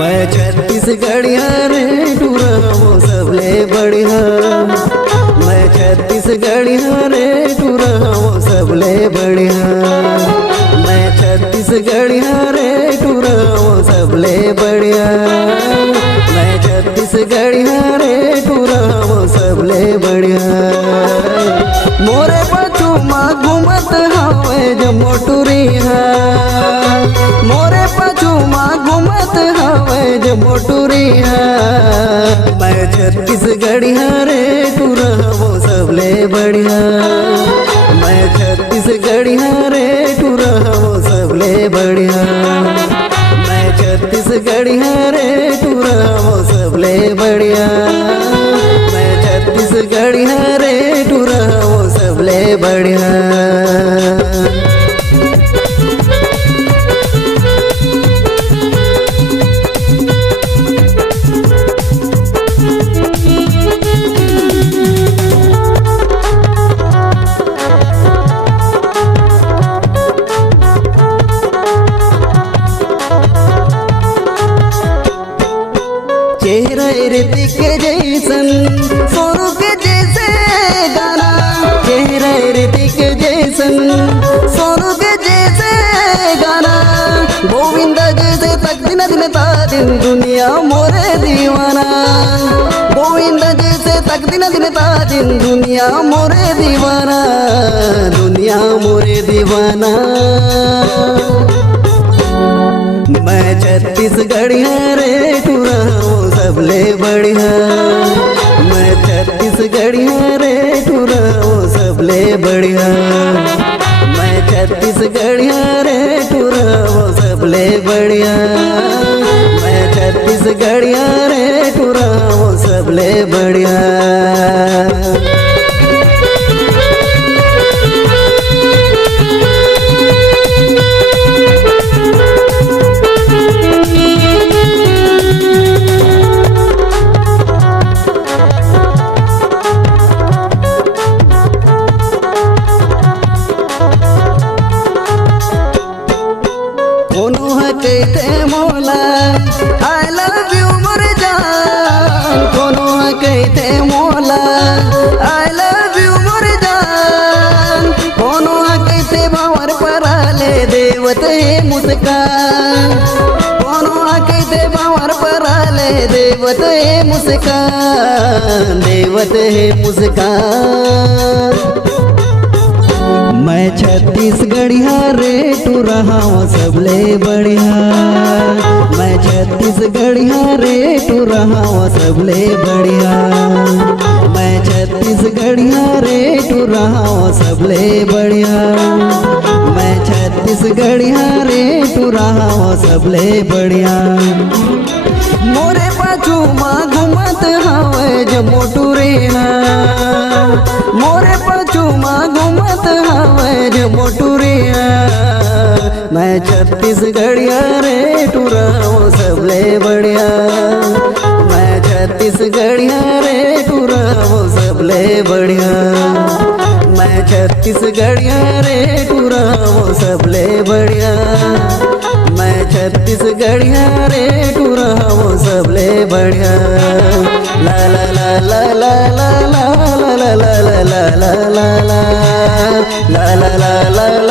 मैं छत्तीसगढ़िया रे टूरा वो सबले बढ़िया। मैं छत्तीसगढ़िया रे टूरा वो सबले बढ़िया। मैं छत्तीसगढ़िया रे टूरा वो सबले बढ़िया। मैं छत्तीसगढ़िया रे टूरा वो सबले बढ़िया। मोरे पाछू माँ घूमत हवे जम्मो टूरिया। मोरे पाछू माँ घूमत हवे जम्मो टूरिया। मैं छत्तीसगढ़िया रे टूरा वो सबले बढ़िया। मैं छत्तीसगढ़िया रे टूरा वो सबले बढ़िया। मैं छत्तीसगढ़िया रे टूरा वो सबले बढ़िया। मैं छत्तीसगढ़िया रे टूरा वो सबले बढ़िया। चेहरा ऋतिक जैसन सोनू के जैसे गाना। चेहरा ऋतिक जैसन सोनू के जैसे गाना। गोविंदा जैसे तक दिन दिन ता दिन दुनिया मोरे दीवाना। गोविंदा जैसे तक दिन दिन ता दिन दुनिया मोरे दीवाना। दुनिया मोरे दीवाना। मैं छत्तीसगढ़िया रे टूरा वो सबले बढ़िया। मैं छत्तीसगढ़िया रे टूरा वो सबले बढ़िया। मैं छत्तीसगढ़िया रे टूरा वो सबले बढ़िया। मैं छत्तीसगढ़िया रे टूरा वो सबले बढ़िया। कहते मोला आई लव यू मोर जान। कोनो कहते मोला आई लव यू मोर जान। कोनो कहते भंवर पराले देवत है मुस्कान। कोनो कहते भंवर पराले देवत है मुस्कान। देवत है मुस्कान। मैं छत्तीसगढ़िया रे टूरा वो सबले बढ़िया। मैं छत्तीसगढ़िया रे टूरा वो सबले बढ़िया। मैं छत्तीसगढ़िया रे टूरा वो सबले बढ़िया। मैं छत्तीसगढ़िया रे टूरा वो सबले बढ़िया। मोरे पाछू माँ घूमत हवे जम्मो टूरिया। मोरे पाछू माँ घूमत हवे जम्मो टूरिया। मैं छत्तीसगढ़िया रे टूरा वो सबले बढ़िया। मैं छत्तीसगढ़िया रे टूरा वो सबले बढ़िया। मैं छत्तीसगढ़िया रे टूरा वो सबले बढ़िया। मैं छत्तीसगढ़िया रे टूरा वो सबले बढ़िया। ला ला ला ला ला ला ला ला ला ला ला ला ला ला ला ला ला ला ला